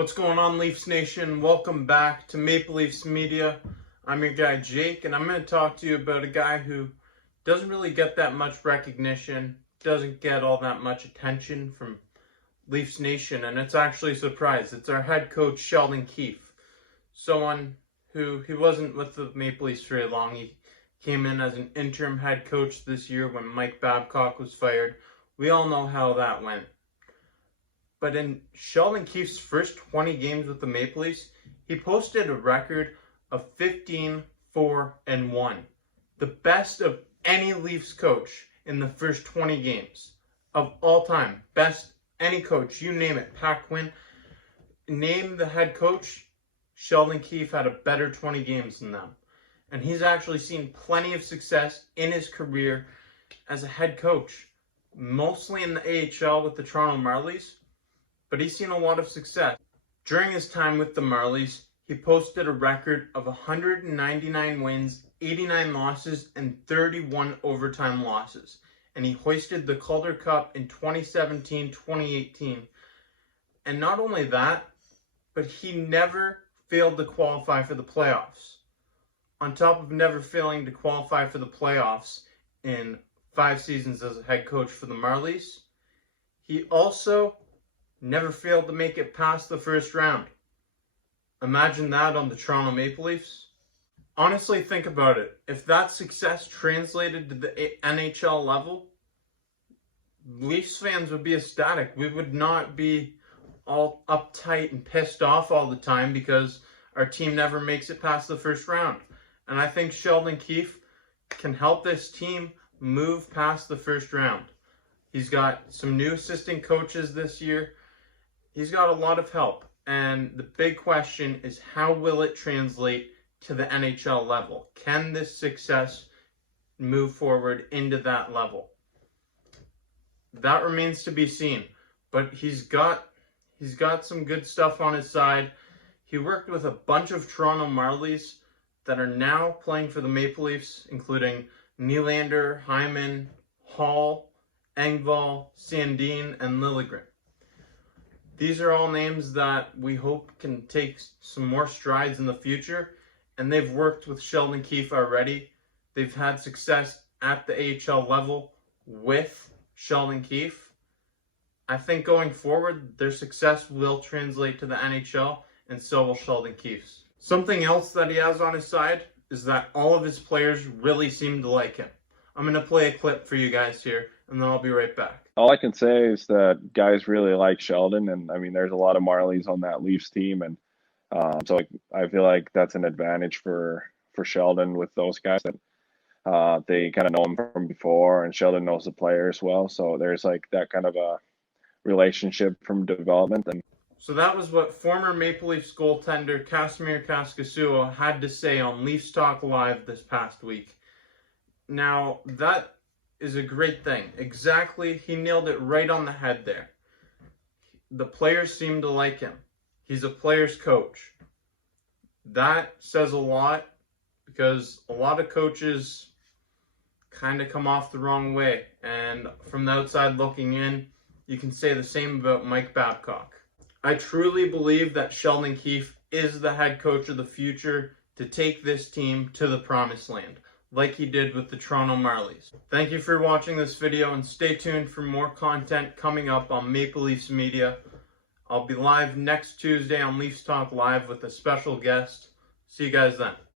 What's going on, Leafs Nation? Welcome back to Maple Leafs Media. I'm your guy, Jake, and I'm going to talk to you about a guy who doesn't really get that much recognition, doesn't get all that much attention from Leafs Nation, and it's actually a surprise. It's our head coach, Sheldon Keefe. Someone who, he wasn't with the Maple Leafs very long. He came in as an interim head coach this year when Mike Babcock was fired. We all know how that went. But in Sheldon Keefe's first 20 games with the Maple Leafs, he posted a record of 15-4-1. The best of any Leafs coach in the first 20 games of all time. Best any coach, you name it. Pac-Win, name the head coach, Sheldon Keefe had a better 20 games than them. And he's actually seen plenty of success in his career as a head coach. Mostly in the AHL with the Toronto Marlies, but he's seen a lot of success. During his time with the Marlies, he posted a record of 199 wins, 89 losses, and 31 overtime losses. And he hoisted the Calder Cup in 2017-2018. And not only that, but he never failed to qualify for the playoffs. On top of never failing to qualify for the playoffs in 5 seasons as a head coach for the Marlies, he also never failed to make it past the first round. Imagine that on the Toronto Maple Leafs. Honestly, think about it. If that success translated to the NHL level, Leafs fans would be ecstatic. We would not be all uptight and pissed off all the time because our team never makes it past the first round. And I think Sheldon Keefe can help this team move past the first round. He's got some new assistant coaches this year. He's got a lot of help, and the big question is, how will it translate to the NHL level? Can this success move forward into that level? That remains to be seen, but he's got some good stuff on his side. He worked with a bunch of Toronto Marlies that are now playing for the Maple Leafs, including Nylander, Hyman, Hall, Engvall, Sandin, and Liljegren. These are all names that we hope can take some more strides in the future, and they've worked with Sheldon Keefe already. They've had success at the AHL level with Sheldon Keefe. I think going forward, their success will translate to the NHL, and so will Sheldon Keefe's. Something else that he has on his side is that all of his players really seem to like him. I'm going to play a clip for you guys here, and then I'll be right back. All I can say is that guys really like Sheldon, and I mean, there's a lot of Marlies on that Leafs team, and so I feel like that's an advantage for Sheldon with those guys that they kind of know him from before, and Sheldon knows the players well, so there's like that kind of a relationship from development. And so that was what former Maple Leafs goaltender Kasimir Kaskisuo had to say on Leafs Talk Live this past week. Now, that is a great thing. Exactly, he nailed it right on the head there. The players seem to like him. He's a player's coach. That says a lot because a lot of coaches kind of come off the wrong way. And from the outside looking in, you can say the same about Mike Babcock. I truly believe that Sheldon Keefe is the head coach of the future to take this team to the promised land, like he did with the Toronto Marlies. Thank you for watching this video, and stay tuned for more content coming up on Maple Leafs Media. I'll be live next Tuesday on Leafs Talk Live with a special guest. See you guys then.